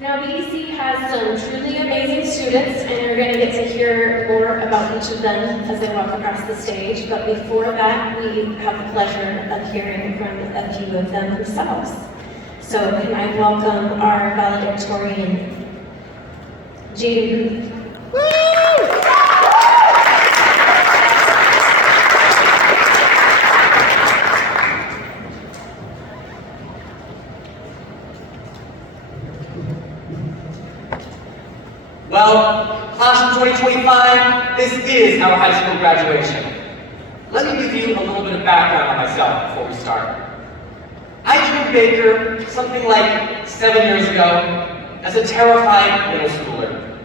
Now, BEC has some truly amazing students, and you're going to get to hear more about each of them as they walk across the stage. But before that, we have the pleasure of hearing from a few of them themselves. So can I welcome our valedictorian, Jaden Booth. Well, class of 2025, this is our high school graduation. Let me give you a little bit of background on myself before we start. I joined Baker something like 7 years ago as a terrified middle schooler.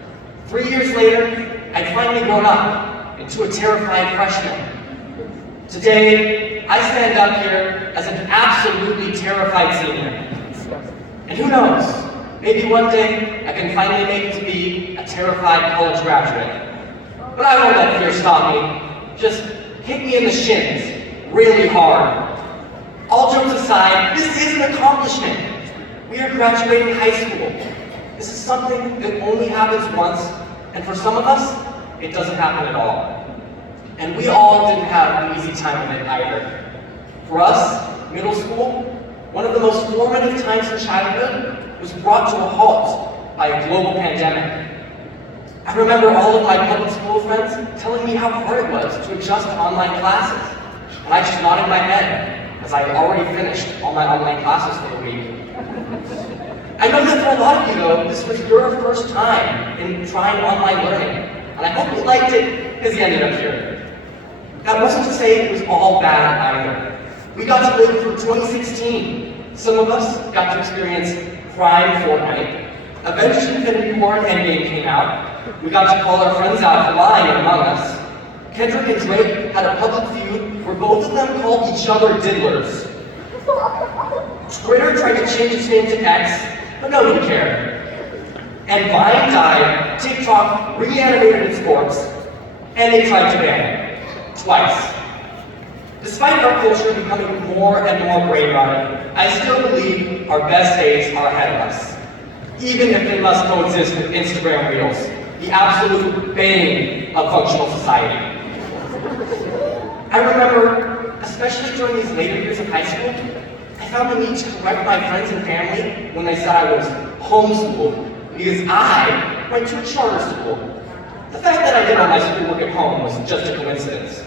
3 years later, I'd finally grown up into a terrified freshman. Today, I stand up here as an absolutely terrified senior. And who knows? Maybe one day I can finally make it to be a terrified college graduate. But I won't let fear stop me. Just hit me in the shins really hard. All jokes aside, this is an accomplishment. We are graduating high school. This is something that only happens once, and for some of us, it doesn't happen at all. And we all didn't have an easy time of it either. For us, middle school, one of the most formative times in childhood, was brought to a halt by a global pandemic. I remember all of my public school friends telling me how hard it was to adjust to online classes, and I just nodded my head as I had already finished all my online classes for the week. I know that for a lot of you though, this was your first time in trying online learning, and I hope you liked it because you ended up here. That wasn't to say it was all bad either. We got to live through 2016. Some of us got to experience Prime Fortnite. Avengers Infinity War Endgame came out. We got to call our friends out for lying among us. Kendrick and Drake had a public feud where both of them called each other diddlers. Twitter tried to change its name to X, but nobody cared. And Vine died, TikTok reanimated its corpse, and they tried to ban it. Twice. Despite our culture becoming more and more brain-rotted, I still believe our best days are ahead of us, even if they must coexist with Instagram Reels, the absolute bane of functional society. I remember, especially during these later years of high school, I found the need to correct my friends and family when they said I was homeschooled, because I went to a charter school. The fact that I did all my schoolwork at home was just a coincidence.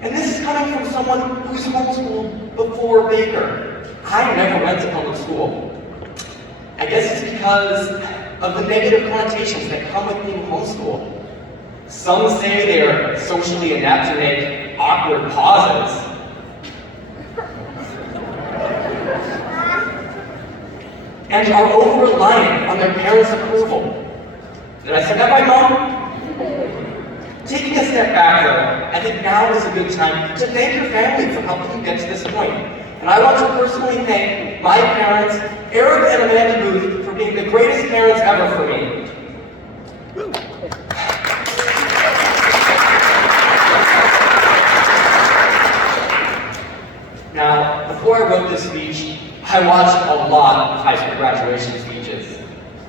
And this is coming from someone who's homeschooled before Baker. I never went to public school. I guess it's because of the negative connotations that come with being homeschooled. Some say they're socially inept and make awkward pauses. And are over-reliant on their parents' approval. Did I say that right, Mom? Taking a step back though, I think now is a good time to thank your family for helping you get to this point. And I want to personally thank my parents, Eric and Amanda Booth, for being the greatest parents ever for me. Now, before I wrote this speech, I watched a lot of high school graduation speeches.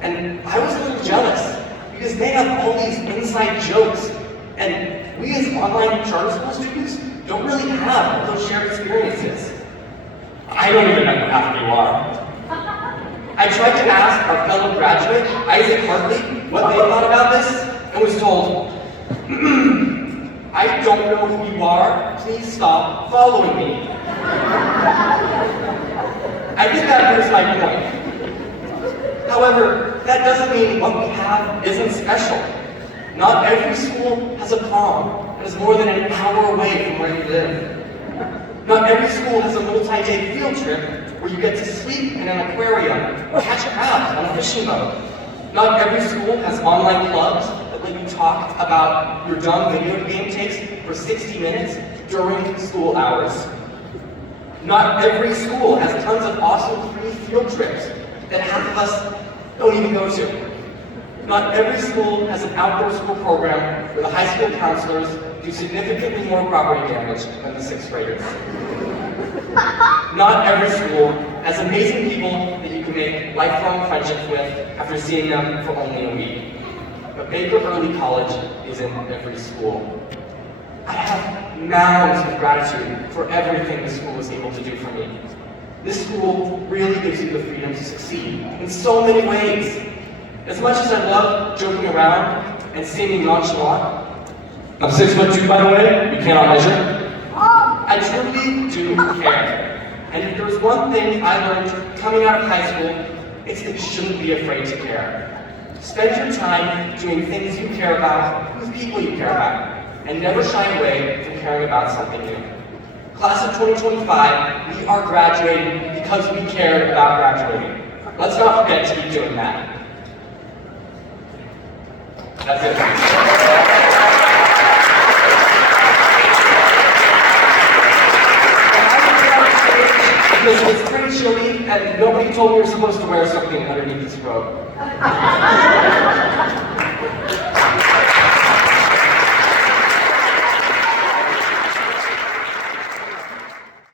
And I was a little jealous, because they have all these inside jokes. And we as online charter school students don't really have those shared experiences. I don't even know who half of you are. I tried to ask our fellow graduate, Isaac Hartley, what they thought about this, and was told, I don't know who you are, please stop following me. I think that proves my point. However, that doesn't mean what we have isn't special. Not every school has a prom that is more than an hour away from where you live. Not every school has a multi-day field trip where you get to sleep in an aquarium or catch crabs on a fishing boat. Not every school has online clubs that let you talk about your dumb video game takes for 60 minutes during school hours. Not every school has tons of awesome free field trips that half of us don't even go to. Not every school has an outdoor school program where the high school counselors do significantly more property damage than the sixth graders. Not every school has amazing people that you can make lifelong friendships with after seeing them for only a week. But Baker Early College isn't every school. I have mounds of gratitude for everything the school was able to do for me. This school really gives you the freedom to succeed in so many ways. As much as I love joking around and seeming nonchalant, I'm 6'2", by the way, we cannot measure. I truly do care. And if there's one thing I learned coming out of high school, it's that you shouldn't be afraid to care. Spend your time doing things you care about with people you care about, and never shy away from caring about something new. Class of 2025, we are graduating because we cared about graduating. Let's not forget to keep doing that. That's it. Because it's pretty chilly and nobody told me you're supposed to wear something underneath this robe.